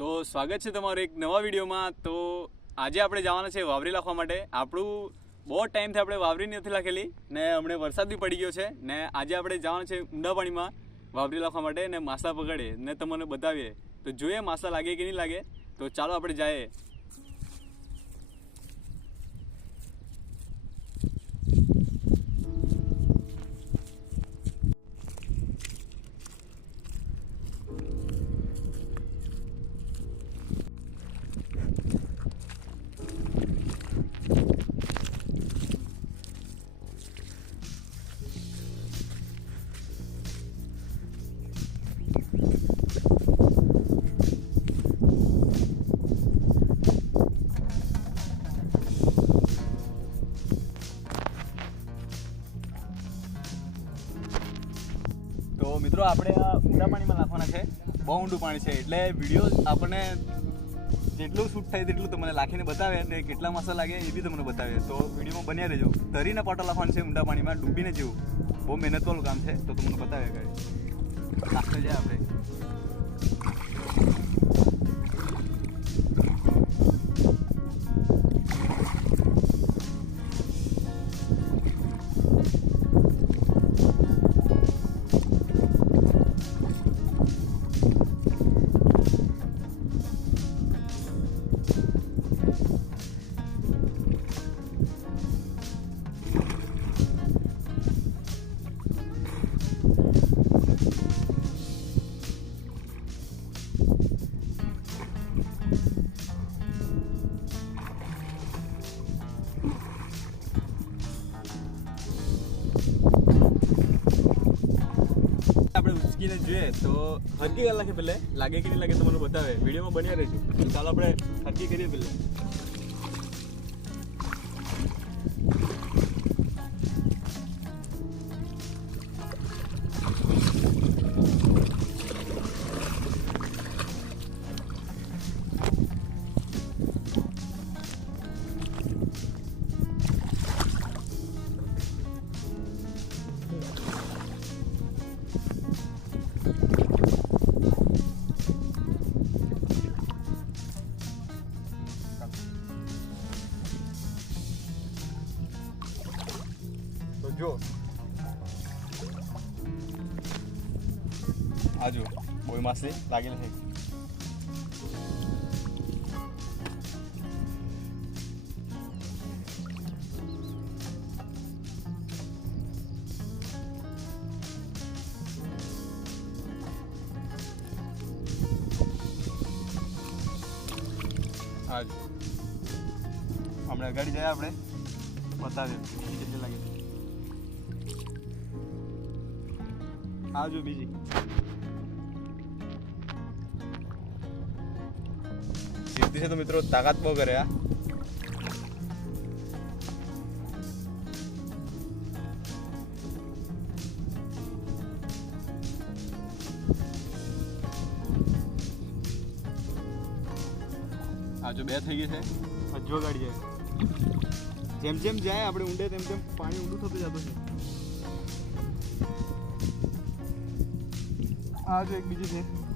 તો સ્વાગત છે તમારું એક નવા વિડીયોમાં. તો આજે આપણે જવાના છે વાવરી લખવા માટે. આપણું બહુ ટાઈમથી આપણે વાવરી નથી લખેલી ને હમણે વરસાદ બી પડી ગયો છે ને આજે આપણે જવાના છે ઊંડા પાણીમાં વાવરી લખવા માટે ને માસા પકડીએ ને તમને બતાવીએ. તો જોઈએ માસા લાગે કે નહીં લાગે. તો ચાલો આપણે જઈએ. છે. બહુ ઊંડું પાણી છે. એટલે વીડિયો આપણને જેટલું શૂટ થાય તેટલું તમને લાખીને બતાવે અને કેટલા માસા લાગે એ બી તમને બતાવે. તો વિડીયોમાં બન્યા રહેજો. તરીને પાટો લાખવાનું છે ઊંડા પાણીમાં, ડૂબીને જેવું. બહુ મહેનતવાળું કામ છે, તો તમને બતાવે આગળ લાસ્ટે જાય આપણે હરકી કલાકે પેલે. લાગે કે નહીં લાગે તમને બતાવે. વિડીયોમાં બન્યા રહેજો. ચાલો આપણે હરકી કરીએ પહેલે માછલી લાગેલી છે હમણાં ગાડી જાય આપણે બતાવ્યો કેટલી લાગે આ જો બીજી સીધી છે તો મિત્રો તાકાત બહુ કરે આ આ જો બે થઈ ગઈ છે હજુ ગાડી જાય જેમ જેમ જાય આપણે ઊંડે તેમ તેમ પાણી ઊંડું થતું જતું છે આ જો એક બીજી છે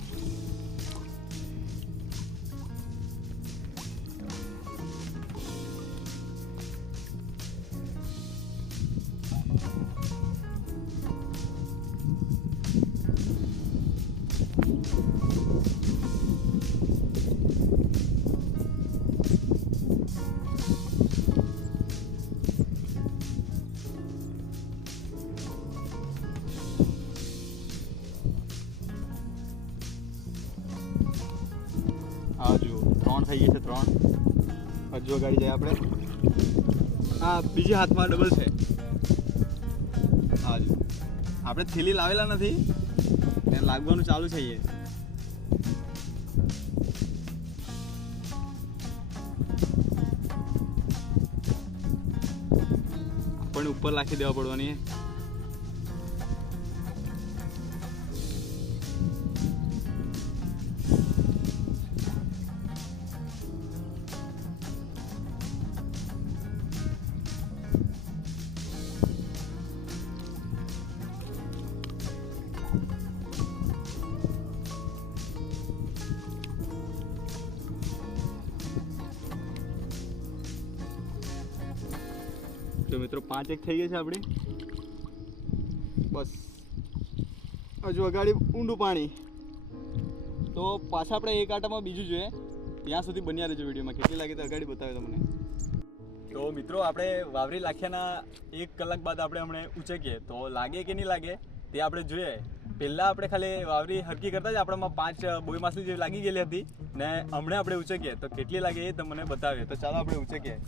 ત્રણ હજુ ગાડી જાય આપણે. હા, બીજી હાથમાં ડબલ છે. હા આપણે થેલી લાવેલા નથી. એને લાગવાનું ચાલુ છે એ આપણને ઉપર રાખી દેવા પડવાની મિત્રો, પાંચ એક થઈ ગઈ છે આપણી. બસ. હજુ અગાડી ઊંડું પાણી. તો પાછા આપણે એક આટામાં બીજું જોઈએ. ત્યાં સુધી બન્યા રહેજો વિડીયોમાં. કેટલી લાગે તો અગાડી બતાવે તમને. તો મિત્રો, આપણે વાવરી લાખ્યાના એક કલાક બાદ આપણે હમણાં ઉચકીએ. તો લાગે કે નહીં લાગે, તે આપણે જોઈએ. પહેલાં આપણે ખાલી વાવરી હરકી કરતા જ આપણામાં પાંચ બોઈ માછલી જેવી લાગી ગયેલી હતી, ને હમણાં આપણે ઉચકીએ. તો કેટલી લાગે એ તમને બતાવીએ. તો ચાલો આપણે ઉચકીએ.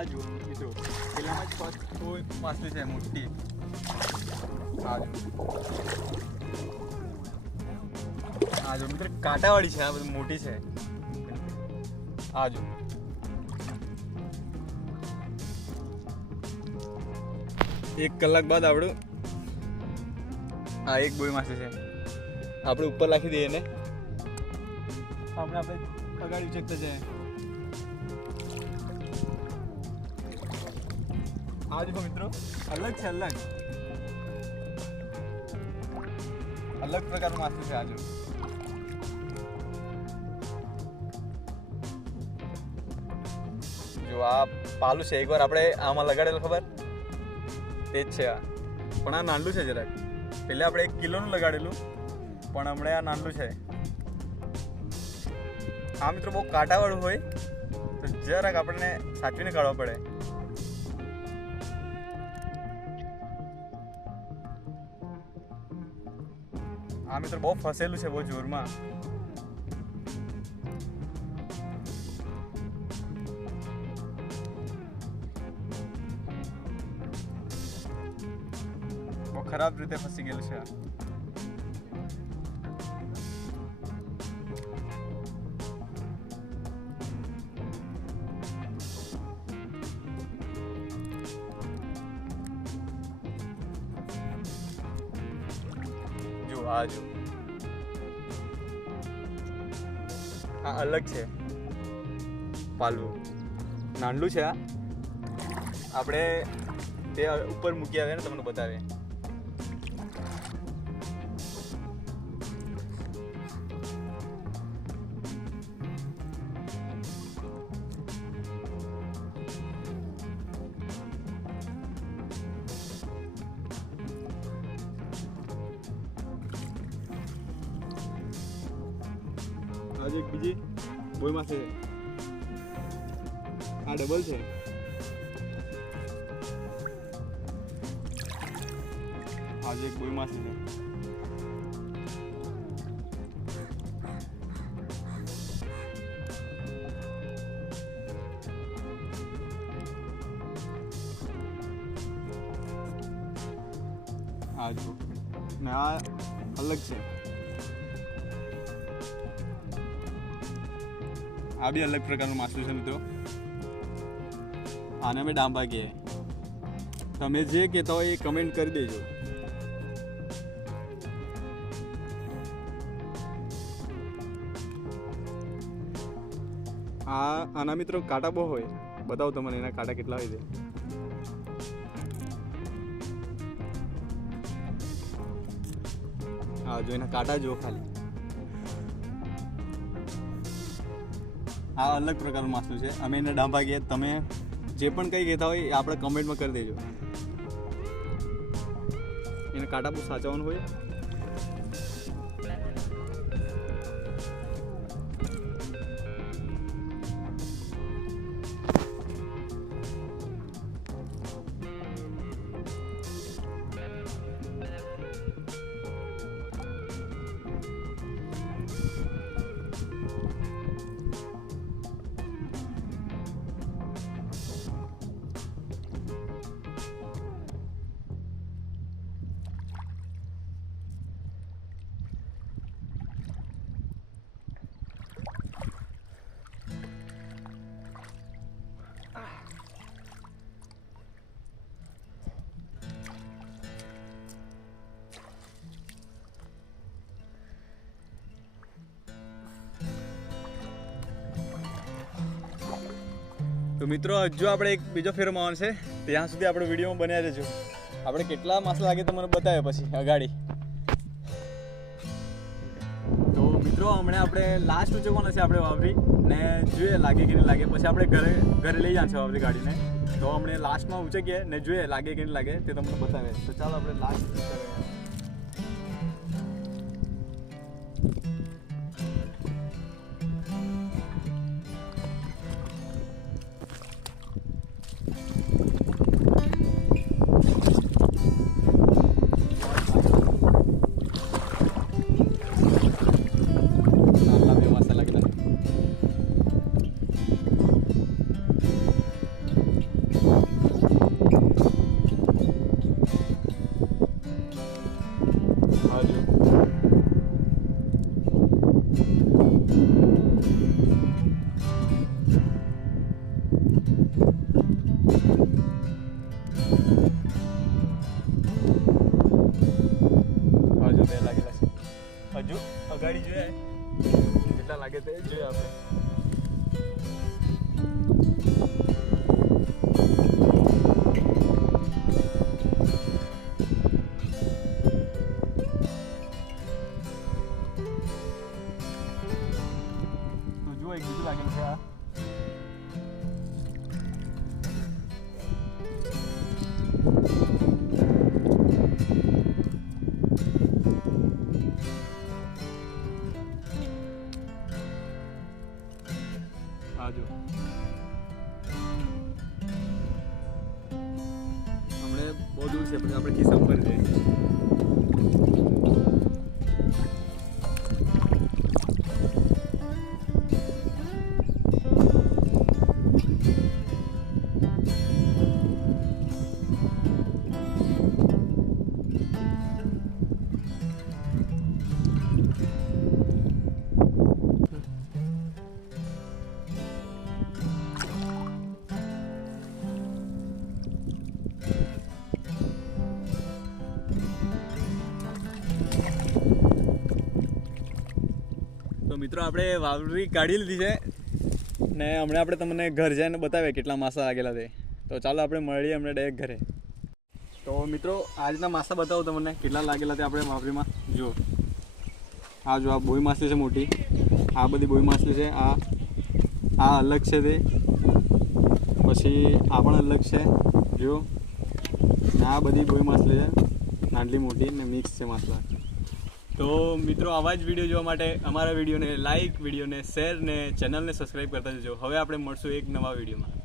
આ મિત્રો. પેલામાં જ કોઈ માછલી છે મોટી આ આ જો મિત્રો, કાંટાવાળી છે, આ બધી મોટી છે. આ જો એક કલાક બાદ આપણું આ એક બોય માસે છે. આપણે ઉપર રાખી દઈએ ને? હમણાં આપણે અગાડી તો જાય આ મિત્રો, અલગ છે, અલગ. અલગ પ્રકારનું માછલું છે આજુ જો આ પાલું છે, એકવાર આપણે આમાં લગાડેલું ખબર? તે જ છે આ. પણ આ નાનલું છે જરાક. પહેલાં આપણે એક કિલોનું લગાડેલું, પણ હમણાં આ નાનલું છે. આ મિત્રો બહુ કાંટાવાળું હોય, તો જરાક આપણને સાચવીને કાઢવા પડે. મિત્રો બહુ ફસેલું છે બહુ જોરમાં. બહુ ખરાબ રીતે ફસી ગયેલું છે આ જો આ અલગ છે. પાલવું. નાનલું છે આ આપણે તે ઉપર મૂકી આવે ને, તમને બતાવે આજે એક બીજી બોય છે. આ ડબલ છે. આજે એક બોય છે. આ જો. ને આ અલગ છે. આ બી અલગ પ્રકારનું માછલું છે મિત્રો. આને અમે ડાંબા કહીએ. તમે જે કહેતા હોય એ કમેન્ટ કરી દેજો. આ આના મિત્રો કાંટા બહુ હોય. બતાવો તમને એના કાંટા કેટલા હોય છે. હા, જો એના કાંટા જુઓ ખાલી. આ અલગ પ્રકારનું માછલું છે. અમે એને ડાંભા કહીએ તમે જે પણ કંઈ કહેતા હોય એ આપણે કમેન્ટમાં કરી દેજો. એને કાંટા બહુ સાચવવાનું હોય. મિત્રો હજુ આપણે એક બીજો ફેરો માવાનો છે, ત્યાં સુધી આપણે વિડીયોમાં બન્યા રહેજો. આપણે કેટલા માસ લાગે તમને બતાવે પછી, અગાડી? તો મિત્રો, હમણાં આપણે લાસ્ટ ઉચકવાનો છે આપણે વાવરી ને જોઈએ લાગે કે નહીં લાગે. પછી આપણે ઘરે ઘરે લઈ છે વાવરી ગાડીને. તો હમણે લાસ્ટમાં ઉચકીએ ને જોઈએ લાગે કે નહીં લાગે તે તમને બતાવે તો ચાલો આપણે લાસ્ટ હજુ બે લાગેલા છે હજુ અગાડી જોઈએ કેટલા લાગે તે જોઈએ આપણે તો જુઓ એક બીજું લાગેલું છે આ આ છે પછી આપણે કિસ્સા ઉપર જઈએ મિત્રો, આપણે વાવરી કાઢી લીધી છે. ને હમણાં આપણે તમને ઘર જઈને બતાવીએ કેટલા માસા લાગેલા છે. તો ચાલો આપણે મળીએ હમણાં ડાયરેક્ટ ઘરે. તો મિત્રો આજના માસા બતાવો તમને કેટલા લાગેલા તે આપણે વાવરીમાં જુઓ. આ જો આ બોઈ માછલી છે મોટી. આ બધી બોઈ માછલી છે. આ આ અલગ છે તે. પછી આ પણ અલગ છે. ને આ બધી બોઈ માછલી છે. નાટલી મોટી ને મિક્સ છે માછલા તો મિત્રો, આવા જ વીડિયો જોવા માટે અમારા વિડીયોને લાઇક વિડીયોને શેર ને ચેનલને સબસ્ક્રાઈબ કરતા જજો. હવે આપણે મળશું એક નવા વિડીયોમાં